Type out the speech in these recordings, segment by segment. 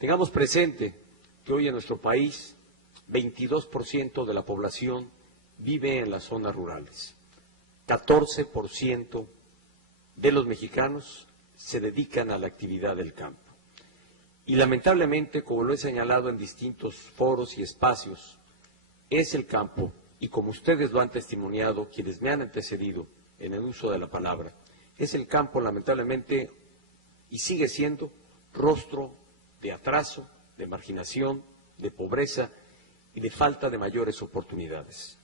Tengamos presente que hoy en nuestro país 22% de la población vive en las zonas rurales. 14% de los mexicanos se dedican a la actividad del campo. Y lamentablemente, como lo he señalado en distintos foros y espacios, es el campo, y como ustedes lo han testimoniado, quienes me han antecedido en el uso de la palabra, es el campo lamentablemente, y sigue siendo, rostro de atraso, de marginación, de pobreza y de falta de mayores oportunidades.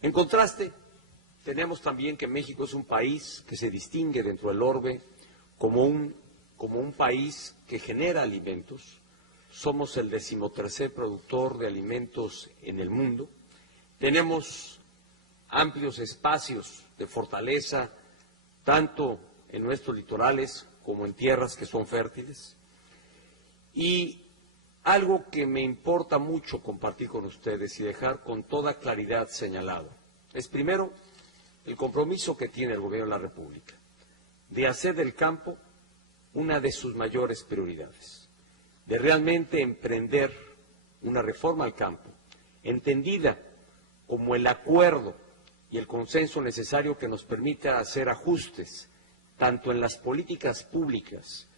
En contraste, tenemos también que México es un país que se distingue dentro del orbe como un país que genera alimentos. Somos el 13º productor de alimentos en el mundo. Tenemos amplios espacios de fortaleza, tanto en nuestros litorales como en tierras que son fértiles. Y algo que me importa mucho compartir con ustedes y dejar con toda claridad señalado es, primero, el compromiso que tiene el Gobierno de la República de hacer del campo una de sus mayores prioridades, de realmente emprender una reforma al campo, entendida como el acuerdo y el consenso necesario que nos permita hacer ajustes, tanto en las políticas públicas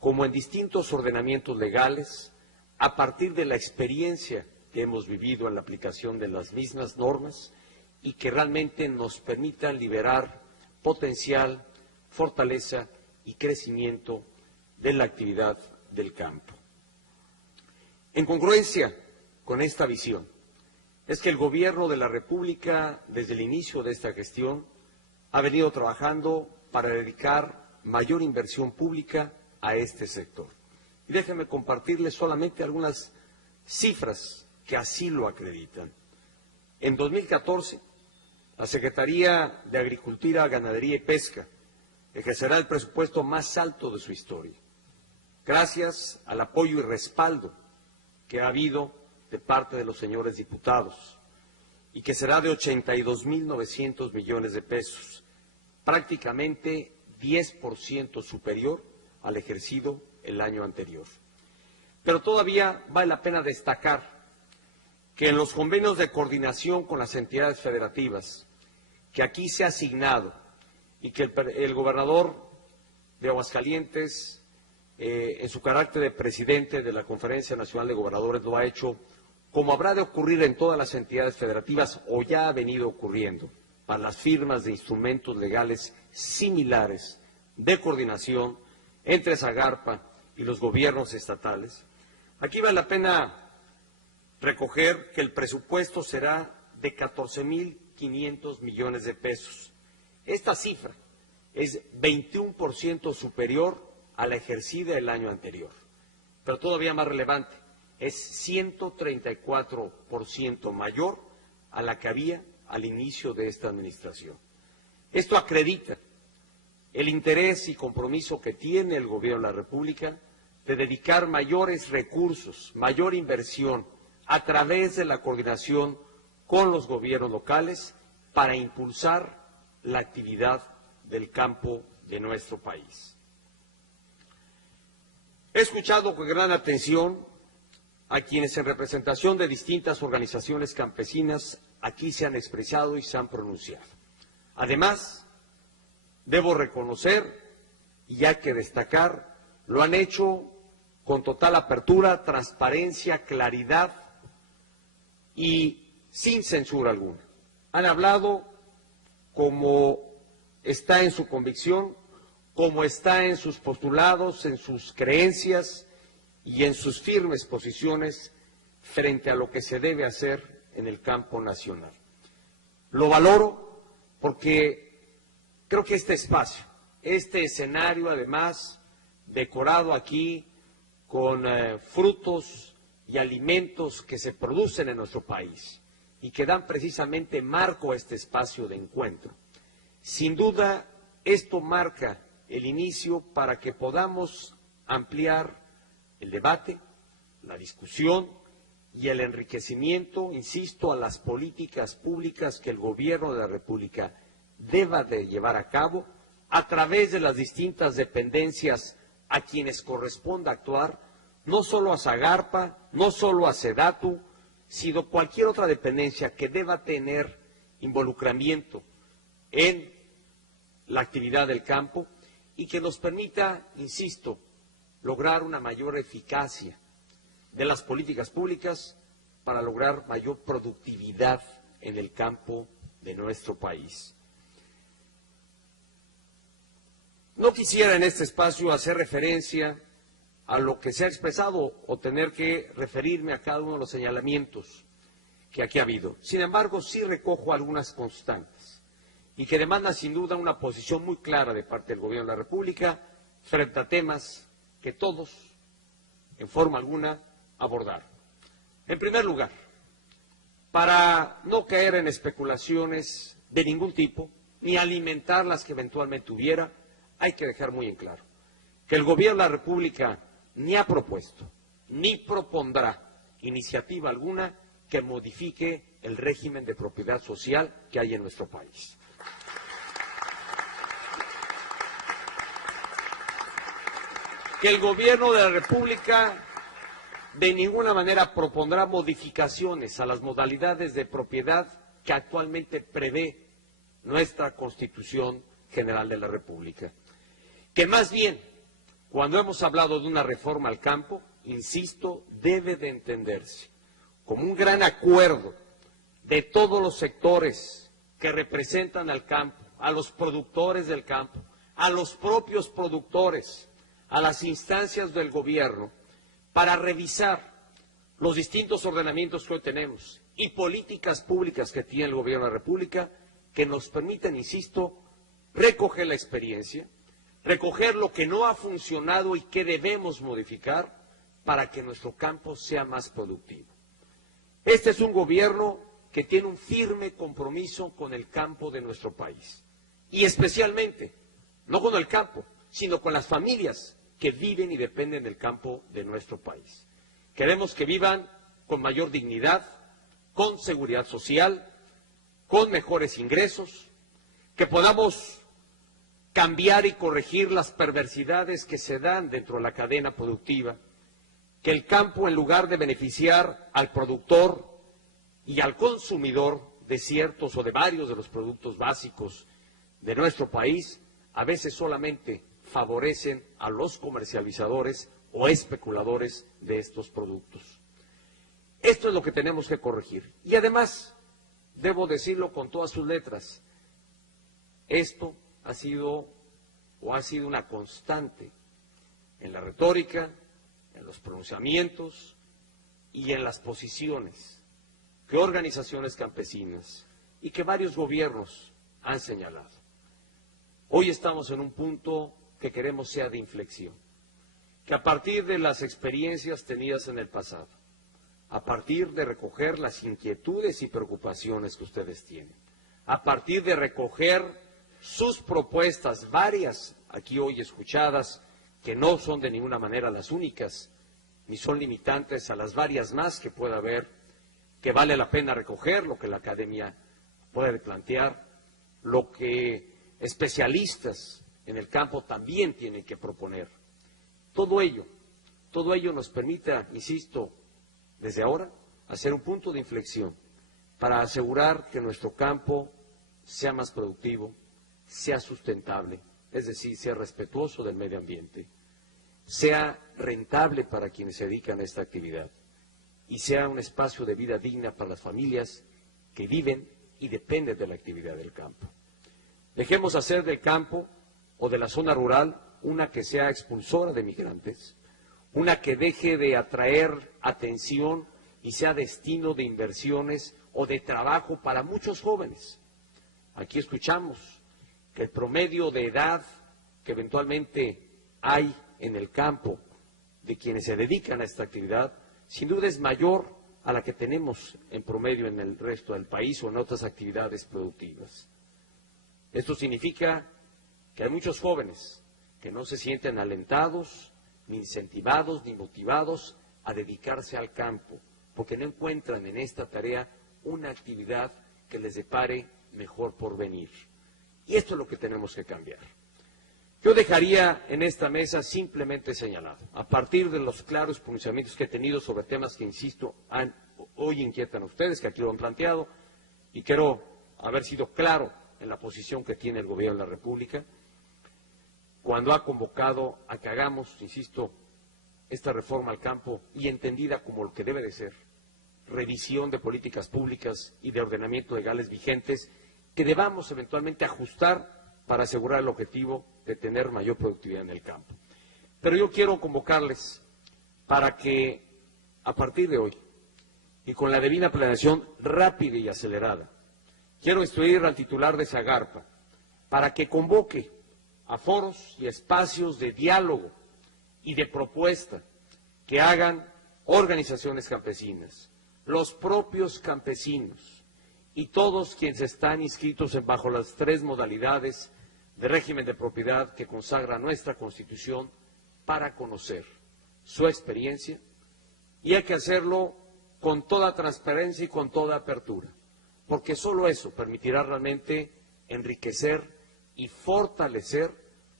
como en distintos ordenamientos legales, a partir de la experiencia que hemos vivido en la aplicación de las mismas normas y que realmente nos permitan liberar potencial, fortaleza y crecimiento de la actividad del campo. En congruencia con esta visión, es que el Gobierno de la República, desde el inicio de esta gestión, ha venido trabajando para dedicar mayor inversión pública a este sector. Y déjenme compartirles solamente algunas cifras que así lo acreditan. En 2014, la Secretaría de Agricultura, Ganadería y Pesca ejercerá el presupuesto más alto de su historia, gracias al apoyo y respaldo que ha habido de parte de los señores diputados, y que será de 82.900 millones de pesos, prácticamente 10% superior al ejercido el año anterior. Pero todavía vale la pena destacar que en los convenios de coordinación con las entidades federativas que aquí se ha asignado y que el gobernador de Aguascalientes, en su carácter de presidente de la Conferencia Nacional de Gobernadores, lo ha hecho, como habrá de ocurrir en todas las entidades federativas o ya ha venido ocurriendo para las firmas de instrumentos legales similares de coordinación entre Zagarpa y los gobiernos estatales. Aquí vale la pena recoger que el presupuesto será de 14.500 millones de pesos. Esta cifra es 21% superior a la ejercida el año anterior, pero todavía más relevante, es 134% mayor a la que había al inicio de esta administración. Esto acredita el interés y compromiso que tiene el Gobierno de la República de dedicar mayores recursos, mayor inversión a través de la coordinación con los gobiernos locales para impulsar la actividad del campo de nuestro país. He escuchado con gran atención a quienes en representación de distintas organizaciones campesinas aquí se han expresado y se han pronunciado. Además, debo reconocer, y hay que destacar, lo han hecho con total apertura, transparencia, claridad y sin censura alguna. Han hablado como está en su convicción, como está en sus postulados, en sus creencias y en sus firmes posiciones frente a lo que se debe hacer en el campo nacional. Lo valoro porque creo que este espacio, este escenario además decorado aquí con frutos y alimentos que se producen en nuestro país y que dan precisamente marco a este espacio de encuentro. Sin duda, esto marca el inicio para que podamos ampliar el debate, la discusión y el enriquecimiento, insisto, a las políticas públicas que el Gobierno de la República deba de llevar a cabo a través de las distintas dependencias a quienes corresponda actuar no solo a Zagarpa, no solo a Sedatu, sino cualquier otra dependencia que deba tener involucramiento en la actividad del campo y que nos permita, insisto, lograr una mayor eficacia de las políticas públicas para lograr mayor productividad en el campo de nuestro país. No quisiera en este espacio hacer referencia a lo que se ha expresado o tener que referirme a cada uno de los señalamientos que aquí ha habido. Sin embargo, sí recojo algunas constantes y que demandan sin duda una posición muy clara de parte del Gobierno de la República frente a temas que todos, en forma alguna, abordaron. En primer lugar, para no caer en especulaciones de ningún tipo, ni alimentar las que eventualmente hubiera, hay que dejar muy en claro que el Gobierno de la República ni ha propuesto, ni propondrá iniciativa alguna que modifique el régimen de propiedad social que hay en nuestro país. Que el Gobierno de la República de ninguna manera propondrá modificaciones a las modalidades de propiedad que actualmente prevé nuestra Constitución General de la República. Que más bien, cuando hemos hablado de una reforma al campo, insisto, debe de entenderse como un gran acuerdo de todos los sectores que representan al campo, a los productores del campo, a los propios productores, a las instancias del gobierno, para revisar los distintos ordenamientos que hoy tenemos y políticas públicas que tiene el Gobierno de la República que nos permiten, insisto, recoger la experiencia, recoger lo que no ha funcionado y que debemos modificar para que nuestro campo sea más productivo. Este es un gobierno que tiene un firme compromiso con el campo de nuestro país y especialmente, no con el campo, sino con las familias que viven y dependen del campo de nuestro país. Queremos que vivan con mayor dignidad, con seguridad social, con mejores ingresos, que podamos cambiar y corregir las perversidades que se dan dentro de la cadena productiva, que el campo, en lugar de beneficiar al productor y al consumidor de ciertos o de varios de los productos básicos de nuestro país, a veces solamente favorecen a los comercializadores o especuladores de estos productos. Esto es lo que tenemos que corregir. Y además, debo decirlo con todas sus letras, esto ha sido una constante en la retórica, en los pronunciamientos y en las posiciones que organizaciones campesinas y que varios gobiernos han señalado. Hoy estamos en un punto que queremos sea de inflexión, que a partir de las experiencias tenidas en el pasado, a partir de recoger las inquietudes y preocupaciones que ustedes tienen, a partir de recoger sus propuestas, varias aquí hoy escuchadas, que no son de ninguna manera las únicas, ni son limitantes a las varias más que pueda haber, que vale la pena recoger, lo que la academia puede plantear, lo que especialistas en el campo también tienen que proponer. Todo ello nos permita, insisto, desde ahora, hacer un punto de inflexión para asegurar que nuestro campo sea más productivo, sea sustentable, es decir, sea respetuoso del medio ambiente, sea rentable para quienes se dedican a esta actividad y sea un espacio de vida digna para las familias que viven y dependen de la actividad del campo. Dejemos hacer del campo o de la zona rural una que sea expulsora de migrantes, una que deje de atraer atención y sea destino de inversiones o de trabajo para muchos jóvenes. Aquí escuchamos que el promedio de edad que eventualmente hay en el campo de quienes se dedican a esta actividad, sin duda es mayor a la que tenemos en promedio en el resto del país o en otras actividades productivas. Esto significa que hay muchos jóvenes que no se sienten alentados, ni incentivados, ni motivados a dedicarse al campo, porque no encuentran en esta tarea una actividad que les depare mejor porvenir. Y esto es lo que tenemos que cambiar. Yo dejaría en esta mesa simplemente señalado, a partir de los claros pronunciamientos que he tenido sobre temas que, insisto, hoy inquietan a ustedes, que aquí lo han planteado, y quiero haber sido claro en la posición que tiene el Gobierno de la República, cuando ha convocado a que hagamos, insisto, esta reforma al campo y entendida como lo que debe de ser, revisión de políticas públicas y de ordenamiento legales vigentes que debamos eventualmente ajustar para asegurar el objetivo de tener mayor productividad en el campo. Pero yo quiero convocarles para que a partir de hoy y con la debida planeación rápida y acelerada, quiero instruir al titular de Zagarpa para que convoque a foros y espacios de diálogo y de propuesta que hagan organizaciones campesinas, los propios campesinos y todos quienes están inscritos bajo las 3 modalidades de régimen de propiedad que consagra nuestra Constitución para conocer su experiencia, y hay que hacerlo con toda transparencia y con toda apertura, porque solo eso permitirá realmente enriquecer y fortalecer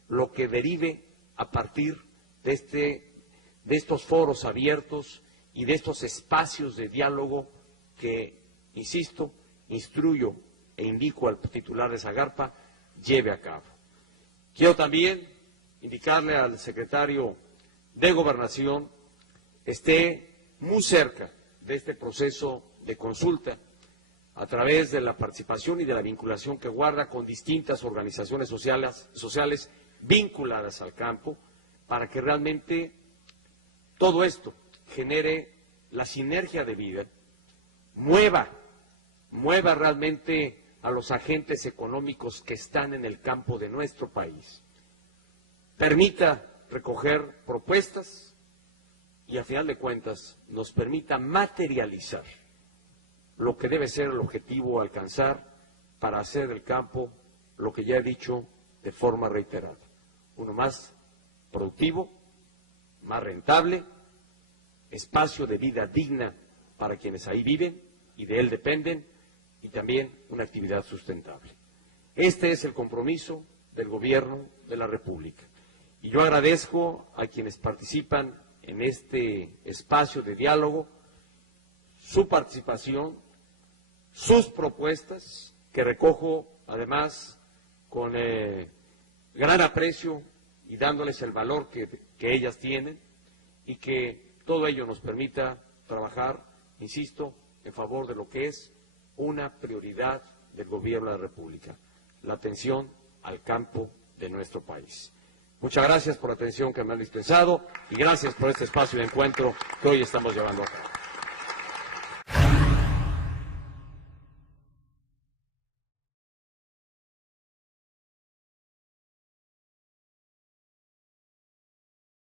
lo que derive a partir de estos foros abiertos y de estos espacios de diálogo que, insisto, instruyo e indico al titular de Zagarpa lleve a cabo. Quiero también indicarle al secretario de Gobernación esté muy cerca de este proceso de consulta a través de la participación y de la vinculación que guarda con distintas organizaciones sociales vinculadas al campo, para que realmente todo esto genere la sinergia de vida, mueva realmente a los agentes económicos que están en el campo de nuestro país, permita recoger propuestas y, a final de cuentas, nos permita materializar lo que debe ser el objetivo a alcanzar para hacer del campo lo que ya he dicho de forma reiterada: uno más productivo, más rentable, espacio de vida digna para quienes ahí viven y de él dependen, y también una actividad sustentable. Este es el compromiso del Gobierno de la República. Y yo agradezco a quienes participan en este espacio de diálogo su participación, sus propuestas, que recojo además con gran aprecio y dándoles el valor que ellas tienen, y que todo ello nos permita trabajar, insisto, en favor de lo que es una prioridad del Gobierno de la República: la atención al campo de nuestro país. Muchas gracias por la atención que me han dispensado y gracias por este espacio de encuentro que hoy estamos llevando a cabo.